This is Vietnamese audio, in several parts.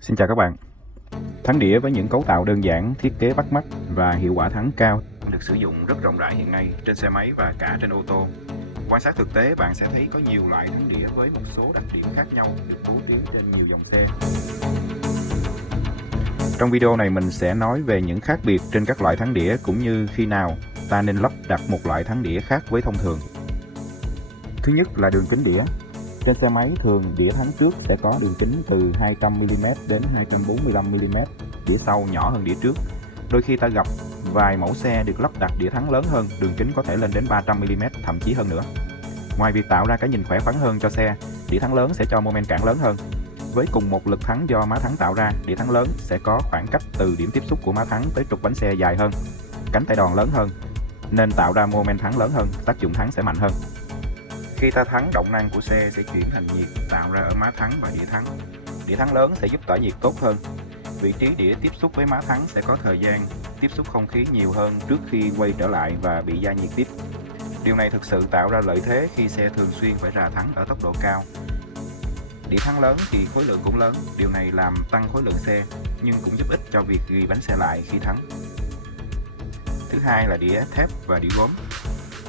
Xin chào các bạn. Thắng đĩa với những cấu tạo đơn giản, thiết kế bắt mắt và hiệu quả thắng cao được sử dụng rất rộng rãi hiện nay trên xe máy và cả trên ô tô. Quan sát thực tế bạn sẽ thấy có nhiều loại thắng đĩa với một số đặc điểm khác nhau được bố trí trên nhiều dòng xe. Trong video này mình sẽ nói về những khác biệt trên các loại thắng đĩa cũng như khi nào ta nên lắp đặt một loại thắng đĩa khác với thông thường. Thứ nhất là đường kính đĩa. Trên xe máy thường đĩa thắng trước sẽ có đường kính từ 200mm đến 245mm, đĩa sau nhỏ hơn đĩa trước. Đôi khi ta gặp vài mẫu xe được lắp đặt đĩa thắng lớn hơn, đường kính có thể lên đến 300mm, thậm chí hơn nữa. Ngoài việc tạo ra cái nhìn khỏe khoắn hơn cho xe, đĩa thắng lớn sẽ cho mô men cản lớn hơn. Với cùng một lực thắng do má thắng tạo ra, đĩa thắng lớn sẽ có khoảng cách từ điểm tiếp xúc của má thắng tới trục bánh xe dài hơn, cánh tay đòn lớn hơn, nên tạo ra mô men thắng lớn hơn, tác dụng thắng sẽ mạnh hơn. Khi ta thắng, động năng của xe sẽ chuyển thành nhiệt tạo ra ở má thắng và đĩa thắng. Đĩa thắng lớn sẽ giúp tỏa nhiệt tốt hơn. Vị trí đĩa tiếp xúc với má thắng sẽ có thời gian tiếp xúc không khí nhiều hơn trước khi quay trở lại và bị gia nhiệt tiếp. Điều này thực sự tạo ra lợi thế khi xe thường xuyên phải rà thắng ở tốc độ cao. Đĩa thắng lớn thì khối lượng cũng lớn, điều này làm tăng khối lượng xe nhưng cũng giúp ích cho việc ghi bánh xe lại khi thắng. Thứ hai là đĩa thép và đĩa gốm.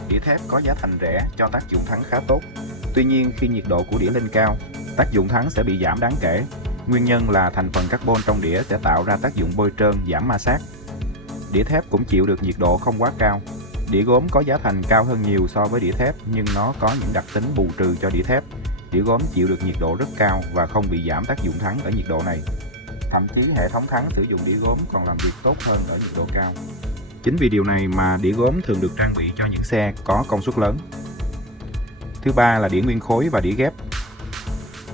Đĩa thép có giá thành rẻ cho tác dụng thắng khá tốt. Tuy nhiên khi nhiệt độ của đĩa lên cao, tác dụng thắng sẽ bị giảm đáng kể. Nguyên nhân là thành phần carbon trong đĩa sẽ tạo ra tác dụng bôi trơn, giảm ma sát. Đĩa thép cũng chịu được nhiệt độ không quá cao. Đĩa gốm có giá thành cao hơn nhiều so với đĩa thép nhưng nó có những đặc tính bù trừ cho đĩa thép. Đĩa gốm chịu được nhiệt độ rất cao và không bị giảm tác dụng thắng ở nhiệt độ này. Thậm chí hệ thống thắng sử dụng đĩa gốm còn làm việc tốt hơn ở nhiệt độ cao. Chính vì điều này mà đĩa gốm thường được trang bị cho những xe có công suất lớn. Thứ ba là đĩa nguyên khối và đĩa ghép.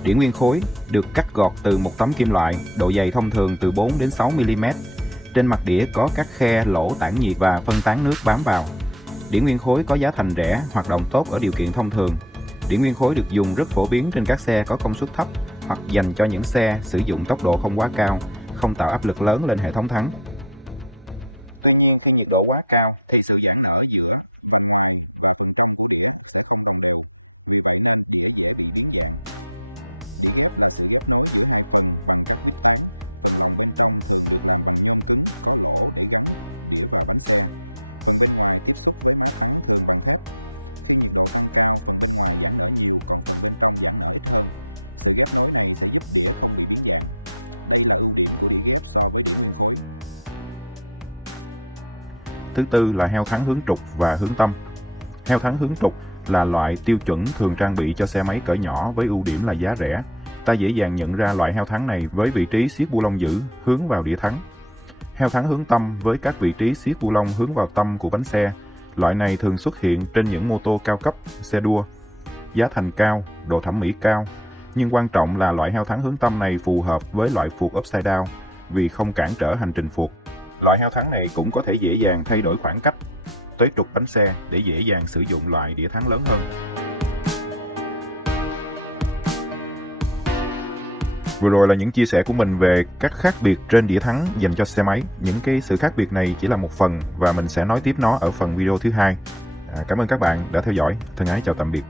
Đĩa nguyên khối được cắt gọt từ một tấm kim loại, độ dày thông thường từ 4 đến 6mm. Trên mặt đĩa có các khe lỗ tản nhiệt và phân tán nước bám vào. Đĩa nguyên khối có giá thành rẻ, hoạt động tốt ở điều kiện thông thường. Đĩa nguyên khối được dùng rất phổ biến trên các xe có công suất thấp hoặc dành cho những xe sử dụng tốc độ không quá cao, không tạo áp lực lớn lên hệ thống thắng. Tuy nhiên khi nhiệt độ quá cao thì sự giãn nở giữa Thứ tư là heo thắng hướng trục và hướng tâm. Heo thắng hướng trục là loại tiêu chuẩn thường trang bị cho xe máy cỡ nhỏ với ưu điểm là giá rẻ. Ta dễ dàng nhận ra loại heo thắng này với vị trí siết bu lông giữ hướng vào đĩa thắng. Heo thắng hướng tâm với các vị trí siết bu lông hướng vào tâm của bánh xe. Loại này thường xuất hiện trên những mô tô cao cấp, xe đua. Giá thành cao, độ thẩm mỹ cao. Nhưng quan trọng là loại heo thắng hướng tâm này phù hợp với loại phuộc upside down vì không cản trở hành trình phuộc. Loại heo thắng này cũng có thể dễ dàng thay đổi khoảng cách tới trục bánh xe để dễ dàng sử dụng loại đĩa thắng lớn hơn. Vừa rồi là những chia sẻ của mình về các khác biệt trên đĩa thắng dành cho xe máy. Những cái sự khác biệt này chỉ là một phần và mình sẽ nói tiếp nó ở phần video thứ hai. Cảm ơn các bạn đã theo dõi. Thân ái chào tạm biệt.